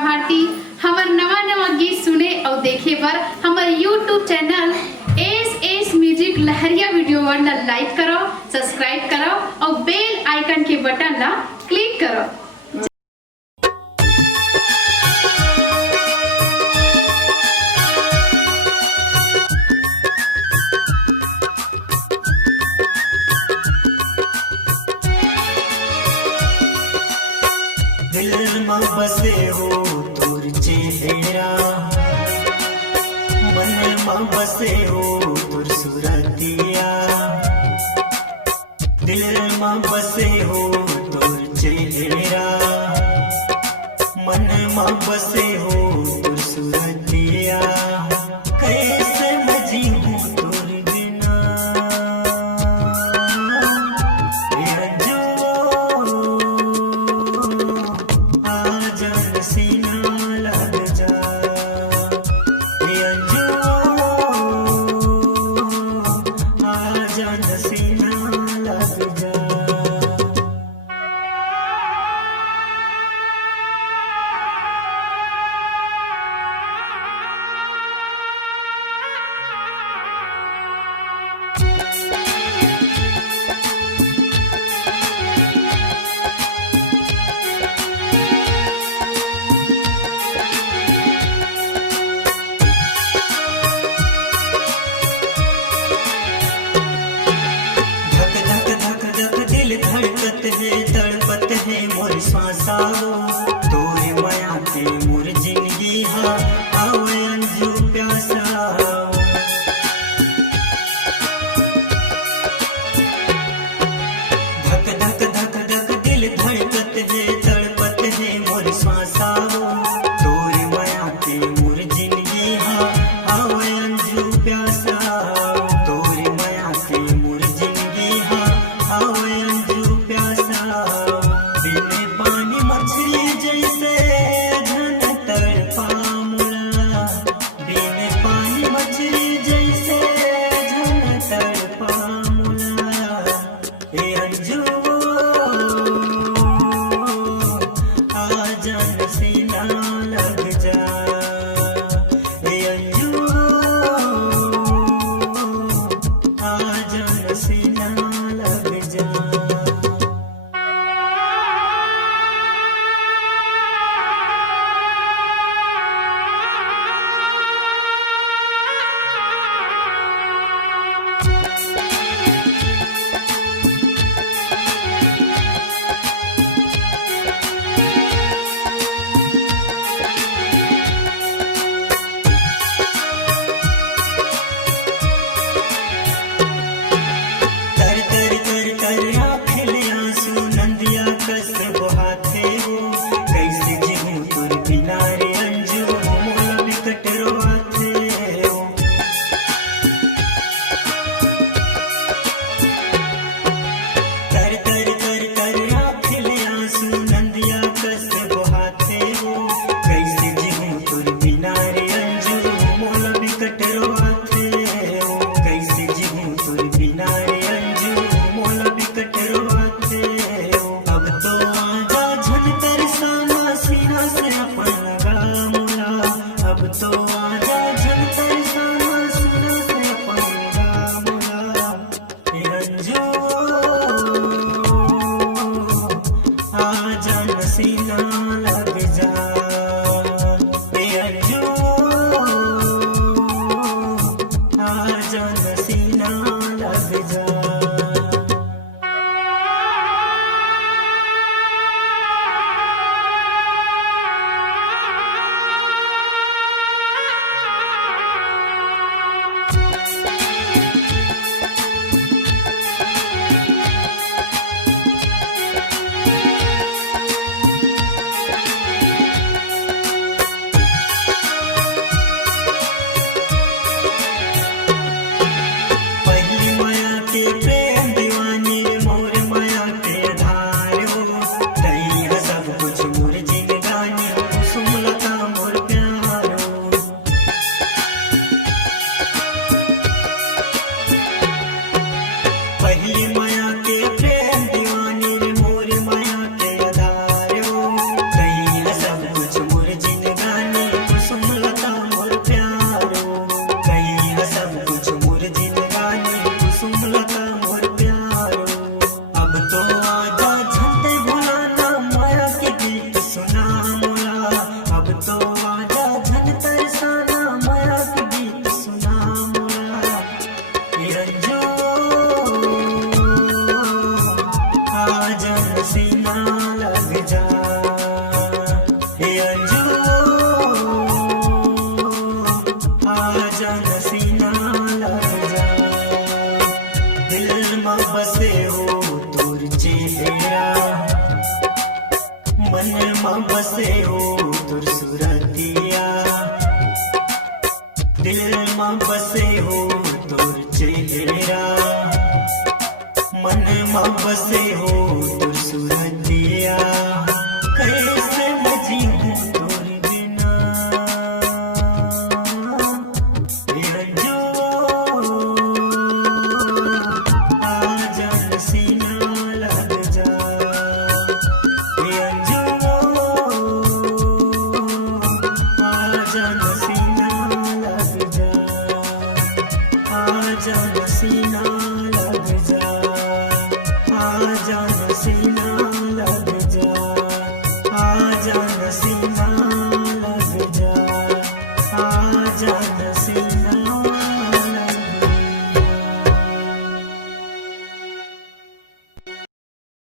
भारती। हमार नवा नवा गीत सुने और देखे बर हमार यूट्यूब चैनल एस म्यूजिक लहरिया वीडियो वन लाइक करो, सब्सक्राइब करो और बेल आइकन के बटन ला क्लिक करो। दिल में बसे हो तोर चेहरा, मन में बसे हो तोर सूरतिया। दिल में बसे हो तोर चेहरा, मन में बसे हो तोर सूरतिया। कैसे मजी हूँ तोर बिना, धड़कत है तड़पत है मोर श्वासा हो। तोरे माया ते मोर जिंदगी हा आवे अंजू प्यासा। धक धक धक धक दिल धड़कत है तड़पत है मोर श्वासा हो। तोरे माया ते मोर जिंदगी हा आवे अंजू प्यासा। तोरे माया ते मोर जिंदगी हा आवे बिने पानी मछली जैसे झन तड़पा मुला। बिने पानी मछली जैसे झन तड़पा मुला। ए अंजू आ जान सीना लग जा। ए अंजू आ जान सीना लग जा। सीना लग जा। अंजू आ जान सीना लग जा। मन में बसे हो तुर सुरतिया, दिल में बसे हो तुर चेहरा, मन में बसे हो तुर सुरतिया, कैसे मजी हूँ तुर बिना, अंजू आजा सीना लग जा, अंजू आजा सीना लग जा, आजा सीना